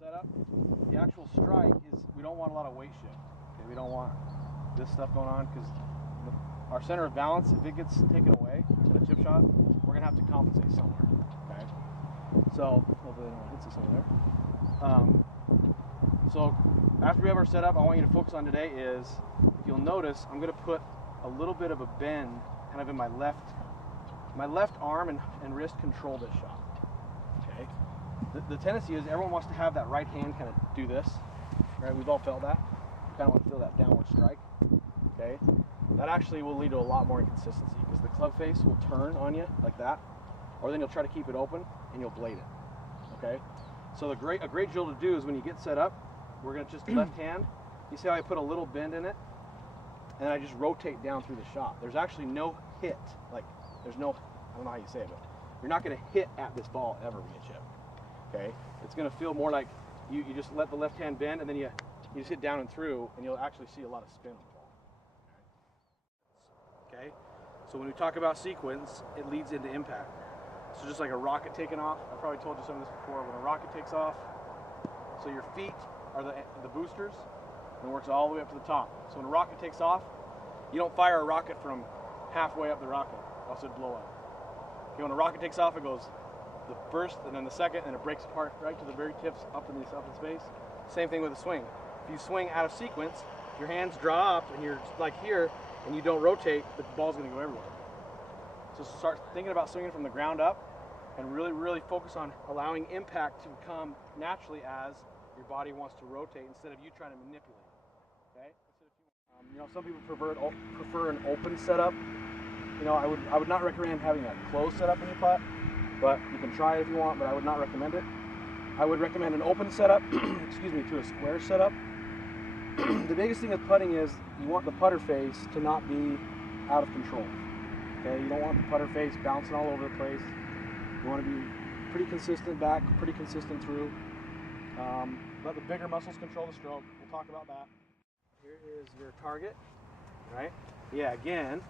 setup. The actual strike is, we don't want a lot of weight shift. Okay, we don't want this stuff going on because our center of balance, if it gets taken away in a chip shot, we're gonna have to compensate somewhere. Okay, so hopefully no one hits us over there. So after we have our setup, I want you to focus on today is, if you'll notice, I'm gonna put a little bit of a bend kind of in my left arm and wrist control this shot. Okay. The tendency is everyone wants to have that right hand kind of do this. Right? We've all felt that. You kind of want to feel that downward strike. Okay. That actually will lead to a lot more inconsistency because the club face will turn on you like that, or then you'll try to keep it open and you'll blade it. Okay. So a great drill to do is when you get set up, we're gonna just left hand. You see how I put a little bend in it, and I just rotate down through the shot. There's actually no hit. Like there's no, I don't know how you say it, but you're not gonna hit at this ball ever when you chip. Okay. It's gonna feel more like you just let the left hand bend, and then you just hit down and through, and you'll actually see a lot of spin on the ball. Okay. So when we talk about sequence, it leads into impact. So just like a rocket taking off, I probably told you some of this before, when a rocket takes off, so your feet are the boosters, and it works all the way up to the top. So when a rocket takes off, you don't fire a rocket from halfway up the rocket, else it'd blow up. Okay, when a rocket takes off, it goes the first and then the second, and it breaks apart right to the very tips up in space. Same thing with a swing. If you swing out of sequence, your hands draw up and you're like here, and you don't rotate, the ball's gonna go everywhere. So start thinking about swinging from the ground up and really focus on allowing impact to come naturally as your body wants to rotate instead of you trying to manipulate. Okay? You know, some people prefer an open setup. You know, I would not recommend having a closed setup in your putt, but you can try it if you want, but I would not recommend it. I would recommend an open setup, excuse me, to a square setup. The biggest thing with putting is you want the putter face to not be out of control. Okay, you don't want the putter face bouncing all over the place. You want to be pretty consistent back, pretty consistent through. Let the bigger muscles control the stroke. We'll talk about that. Here is your target, right? Yeah, again,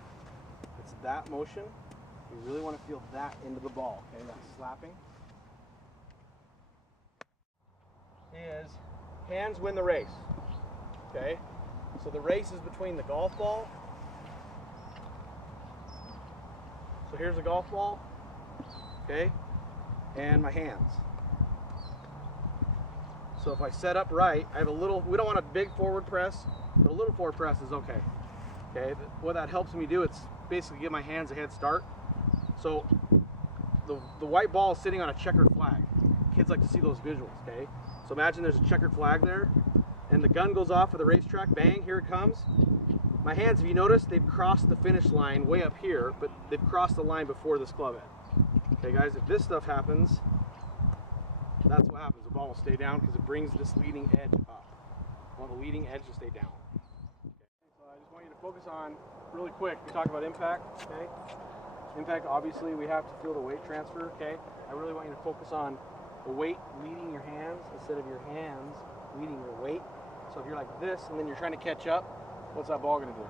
it's that motion. You really want to feel that into the ball, okay? That slapping. Is hands win the race, okay? So the race is between the golf ball. So here's a golf ball, okay, and my hands. So if I set up right, I have a little, we don't want a big forward press, but a little forward press is okay. Okay, what that helps me do, it's basically give my hands a head start. So the white ball is sitting on a checkered flag. Kids like to see those visuals, okay? So imagine there's a checkered flag there, and the gun goes off of the racetrack, bang, here it comes. My hands, if you notice, they've crossed the finish line way up here, but they've crossed the line before this club head. Okay guys, if this stuff happens, that's what happens. The ball will stay down because it brings this leading edge up. I want the leading edge to stay down. Okay. So I just want you to focus on, really quick, we talk about impact, okay? Impact, obviously, we have to feel the weight transfer, okay? I really want you to focus on the weight leading your hands instead of your hands leading your weight. So if you're like this and then you're trying to catch up, what's that ball going to do?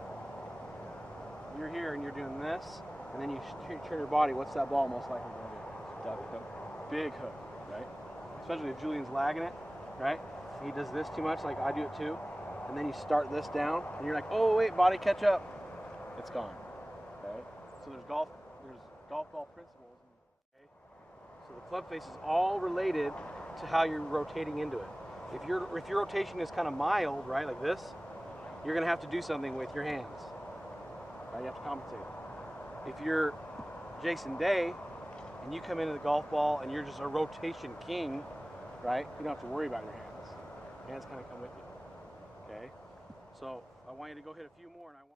You're here and you're doing this, and then you turn your body, what's that ball most likely going to do? Duck hook. Big hook, right? Especially if Julian's lagging it, right? He does this too much, like I do it too, and then you start this down, and you're like, oh wait, body catch up. It's gone, okay? So there's golf ball principles, okay? So the club face is all related to how you're rotating into it. If your rotation is kind of mild, right, like this, you're going to have to do something with your hands, right? You have to compensate. If you're Jason Day and you come into the golf ball and you're just a rotation king, right, you don't have to worry about your hands. Your hands kind of come with you, okay? So I want you to go hit a few more, and I want